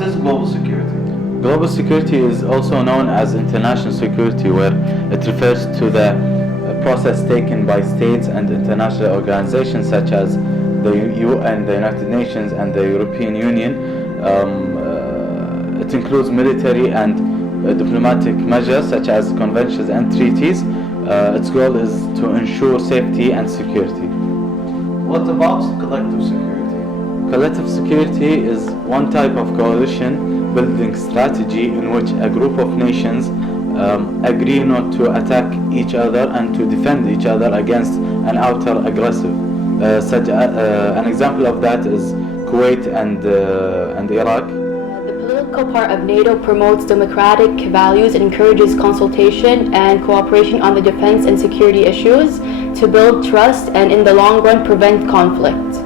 What is global security? Global security is also known as international security, where it refers to the process taken by states and international organizations such as the UN, the United Nations, and the European Union. It includes military and diplomatic measures such as conventions and treaties. Its goal is to ensure safety and security. What about collective security? Collective security is one type of coalition building strategy in which a group of nations agree not to attack each other and to defend each other against an outer aggressive. An example of that is Kuwait and Iraq. The political part of NATO promotes democratic values and encourages consultation and cooperation on the defense and security issues to build trust and in the long run prevent conflict.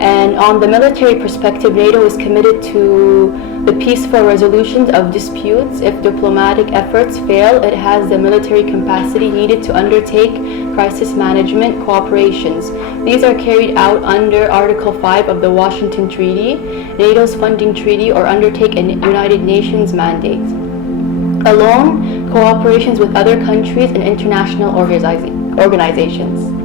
And on the military perspective, NATO is committed to the peaceful resolution of disputes. If diplomatic efforts fail, it has the military capacity needed to undertake crisis management cooperations. These are carried out under Article 5 of the Washington Treaty, NATO's funding treaty, or undertake a United Nations mandate. Alone, cooperations with other countries and international organizations.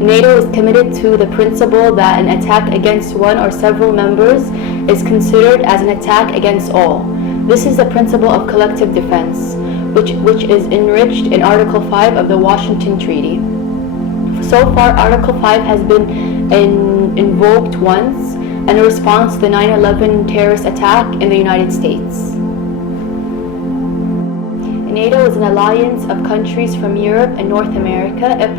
NATO is committed to the principle that an attack against one or several members is considered as an attack against all. This is the principle of collective defense, which is enriched in Article 5 of the Washington Treaty. So far, Article 5 has been invoked once in response to the 9/11 terrorist attack in the United States. NATO is an alliance of countries from Europe and North America. It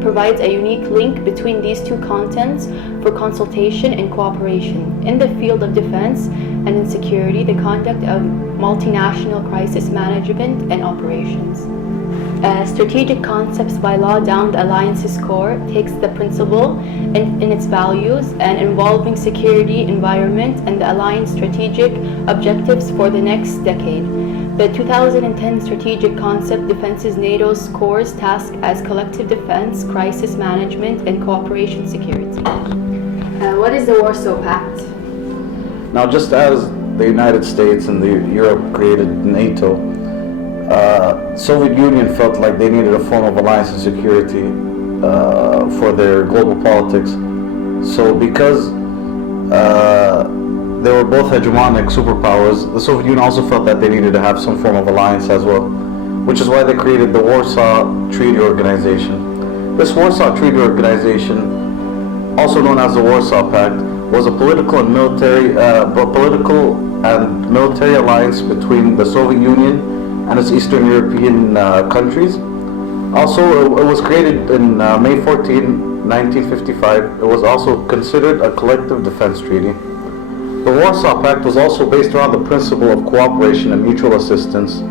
provides a unique link between these two continents for consultation and cooperation in the field of defense and in security, the conduct of multinational crisis management and operations. Strategic concepts by law down the alliance's core takes the principle in its values and involving security, environment, and the alliance strategic objectives for the next decade. The 2010 strategic concept defines NATO's core task as collective defense, crisis management, and cooperation security. What is the Warsaw Pact? Now, just as the United States and Europe created NATO, Soviet Union felt like they needed a form of alliance and security for their global politics. So because they were both hegemonic superpowers, the Soviet Union also felt that they needed to have some form of alliance as well, which is why they created the Warsaw Treaty Organization. This Warsaw Treaty Organization, also known as the Warsaw Pact, was a political and military alliance between the Soviet Union and its Eastern European countries. Also, it was created in May 14, 1955. It was also considered a collective defense treaty. The Warsaw Pact was also based around the principle of cooperation and mutual assistance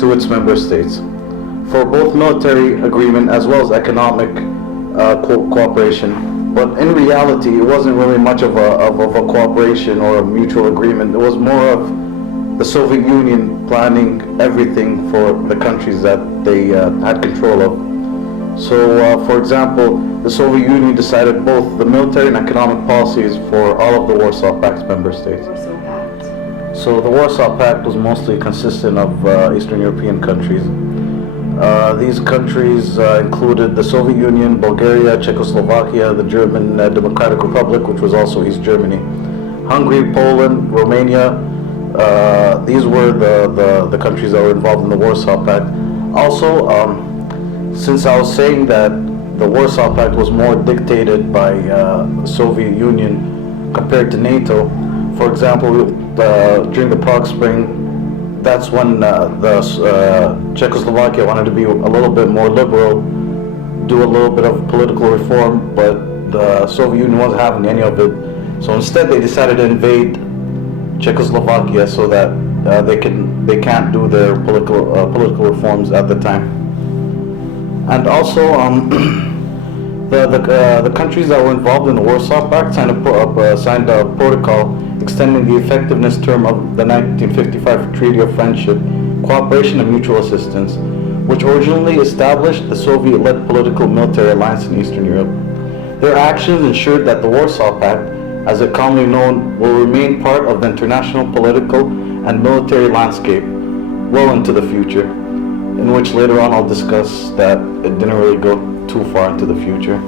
to its member states for both military agreement as well as economic cooperation. But in reality, it wasn't really much of a cooperation or a mutual agreement. It was more of the Soviet Union planning everything for the countries that they had control of. So, for example, the Soviet Union decided both the military and economic policies for all of the Warsaw Pact member states. So the Warsaw Pact was mostly consistent of Eastern European countries. These countries included the Soviet Union, Bulgaria, Czechoslovakia, the German Democratic Republic, which was also East Germany, Hungary, Poland, Romania. These were the countries that were involved in the Warsaw Pact. Also, since I was saying that the Warsaw Pact was more dictated by the Soviet Union compared to NATO, for example, during the Prague Spring, that's when Czechoslovakia wanted to be a little bit more liberal, do a little bit of political reform, but the Soviet Union wasn't having any of it. So instead, they decided to invade Czechoslovakia so that they can't do their political reforms at the time. And also, the countries that were involved in the Warsaw Pact signed a protocol extending the effectiveness term of the 1955 Treaty of Friendship, Cooperation and Mutual Assistance, which originally established the Soviet-led political military alliance in Eastern Europe. Their actions ensured that the Warsaw Pact as it's commonly known, will remain part of the international political and military landscape well into the future, in which later on I'll discuss that it didn't really go too far into the future.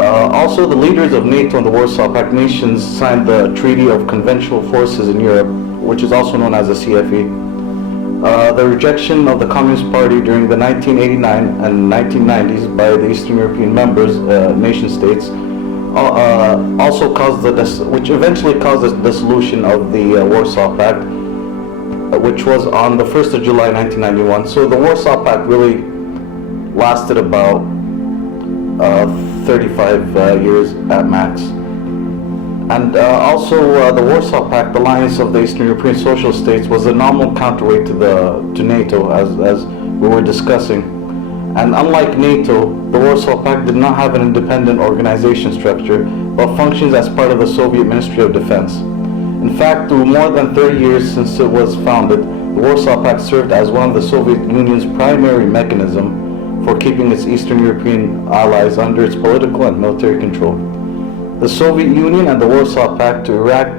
Also, the leaders of NATO and the Warsaw Pact nations signed the Treaty of Conventional Forces in Europe, which is also known as the CFE. The rejection of the Communist Party during the 1989 and 1990s by the Eastern European members, nation states, also caused which eventually caused the dissolution of the Warsaw Pact, which was on the 1st of July 1991. So the Warsaw Pact really lasted about 35 years at max. And also the Warsaw Pact, the alliance of the Eastern European social states, was a nominal counterweight to NATO, as we were discussing. And unlike NATO, the Warsaw Pact did not have an independent organization structure, but functions as part of the Soviet Ministry of Defense. In fact, through more than 30 years since it was founded, the Warsaw Pact served as one of the Soviet Union's primary mechanism for keeping its Eastern European allies under its political and military control. The Soviet Union and the Warsaw Pact to erect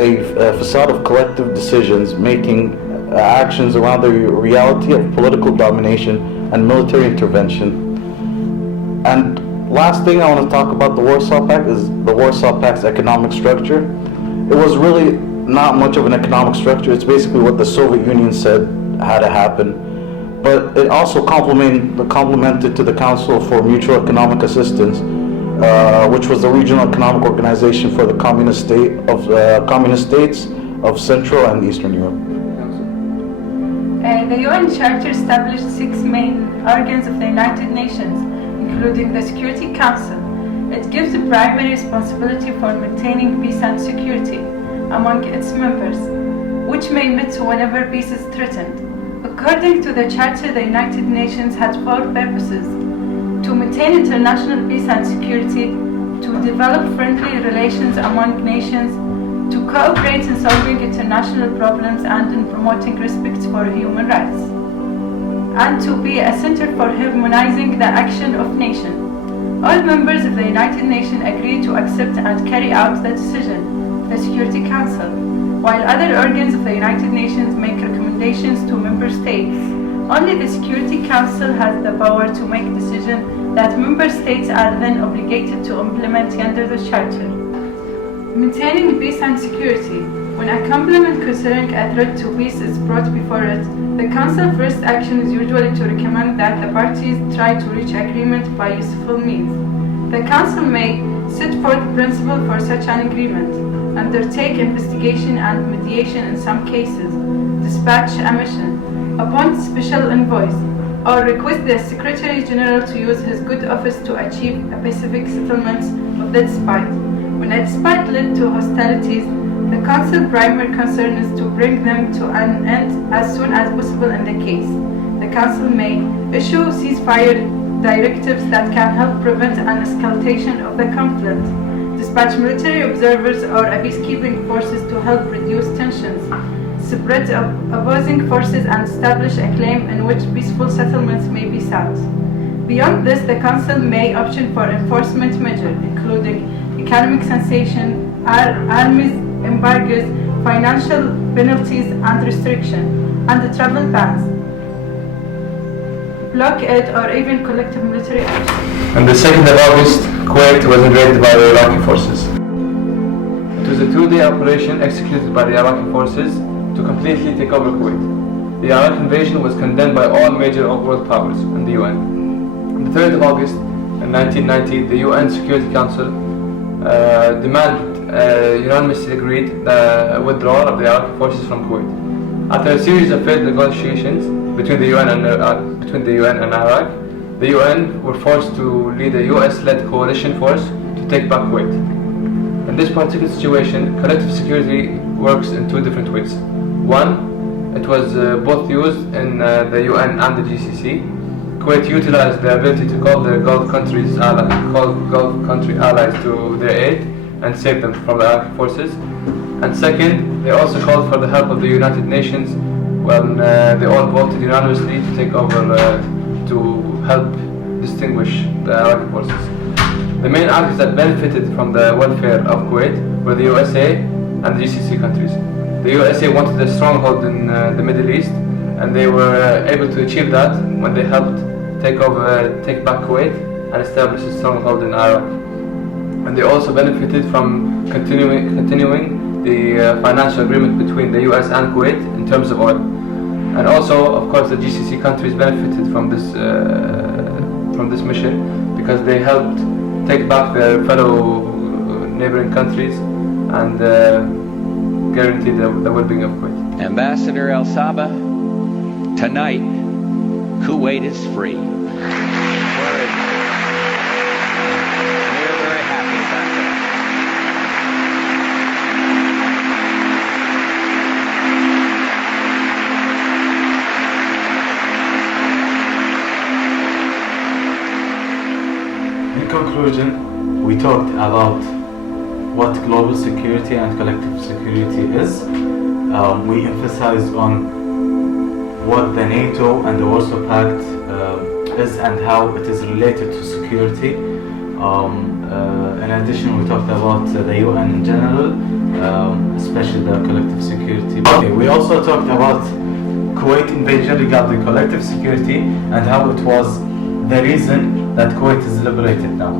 a facade of collective decisions-making actions around the reality of political domination and military intervention. And last thing I want to talk about the Warsaw Pact is the Warsaw Pact's economic structure. It was really not much of an economic structure. It's basically what the Soviet Union said had to happen. But it also complemented to the Council for Mutual Economic Assistance, which was the regional economic organization for the communist states of Central and Eastern Europe. The UN Charter established 6 main organs of the United Nations, including the Security Council. It gives the primary responsibility for maintaining peace and security among its members, which may meet whenever peace is threatened. According to the Charter, the United Nations had 4 purposes: to maintain international peace and security, to develop friendly relations among nations, to cooperate in solving international problems and in promoting respect for human rights, and to be a center for harmonizing the action of nations. All members of the United Nations agreed to accept and carry out the decision of the Security Council, while other organs of the United Nations make recommendations to member states. Only the Security Council has the power to make decisions that member states are then obligated to implement under the Charter. Maintaining peace and security. When a complaint concerning a threat to peace is brought before it, the Council's first action is usually to recommend that the parties try to reach agreement by useful means. The Council may set forth principles for such an agreement, undertake investigation and mediation in some cases, dispatch a mission, appoint special envoys, or request the Secretary General to use his good office to achieve a pacific settlement of the dispute. When a dispute led to hostilities, the Council's primary concern is to bring them to an end as soon as possible in the case. The Council may issue ceasefire directives that can help prevent an escalation of the conflict, dispatch military observers or peacekeeping forces to help reduce tensions, separate opposing forces and establish a claim in which peaceful settlements may be sought. Beyond this, the Council may option for enforcement measures, including economic sanction, arms embargoes, financial penalties and restrictions, and the travel bans, blockade, or even collective military action. On the 2nd of August, Kuwait was invaded by the Iraqi forces. It was a 2-day operation executed by the Iraqi forces to completely take over Kuwait. The Iraqi invasion was condemned by all major world powers and the UN. On the 3rd of August in 1990, the UN Security Council unanimously agreed the withdrawal of the Iraqi forces from Kuwait. After a series of failed negotiations between the UN and Iraq, the UN were forced to lead a US-led coalition force to take back Kuwait. In this particular situation, collective security works in 2 different ways. One, it was both used in the UN and the GCC. Kuwait utilized the ability to call the Gulf country allies to their aid and save them from the Iraqi forces. And second, they also called for the help of the United Nations when they all voted unanimously to take over to help distinguish the Iraqi forces. The main actors that benefited from the welfare of Kuwait were the USA and the GCC countries. The USA wanted a stronghold in the Middle East, and they were able to achieve that when they helped take back Kuwait and establish a stronghold in Iraq. And they also benefited from continuing the financial agreement between the US and Kuwait in terms of oil. And also, of course, the GCC countries benefited from this mission because they helped take back their fellow neighboring countries and guarantee the well-being of Kuwait. Ambassador El Saba, tonight, Kuwait is free. We're very happy about that. In conclusion, we talked about what global security and collective security is. We emphasized on what the NATO and the Warsaw Pact is and how it is related to security. In addition, we talked about the UN in general, especially the collective security. Okay, we also talked about Kuwait invasion regarding collective security and how it was the reason that Kuwait is liberated now.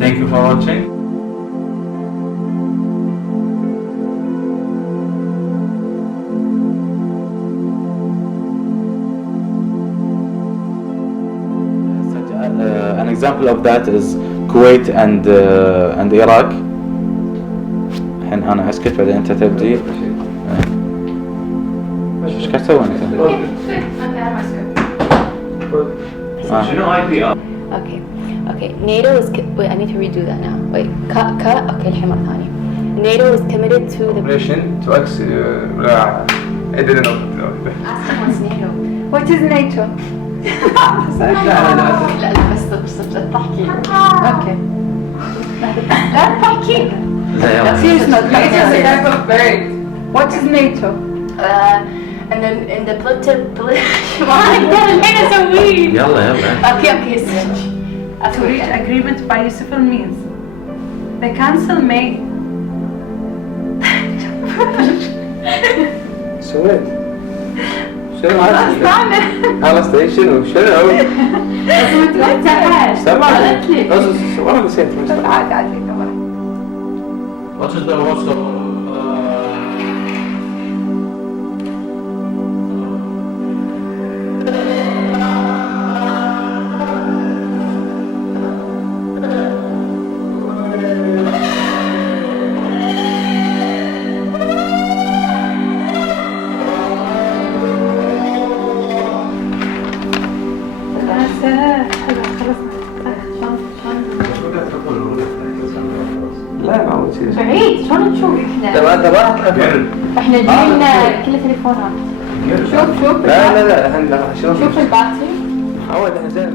Thank you for watching. An example of that is Kuwait and Iraq. الحين أنا أسكت بعدين أنت تبدي. إيش قاعد تسوي أنت؟ شنو IPR؟ Okay. NATO is. Wait, I need to redo that now. Wait. Okay, الحين مرة ثانية. NATO is committed to the. Operation to I didn't know. Ask him what's NATO. What is NATO? لا بس لا تحكي. Okay. لا تحكي. Seriously, NATO is a type of bird. What is NATO? And then in the political. My God, الحين أسوي. يلا. Okay. To reach agreement by useful means. The council may. سويت شنو خلصت ايش شنو سمعت والله نسيت عادي What is the Warsaw? لا ما هو شيء بعيد شلون تشوف احنا جبنا كل تليفونات شوف لا احنا شوف الباتري حاول احنا زين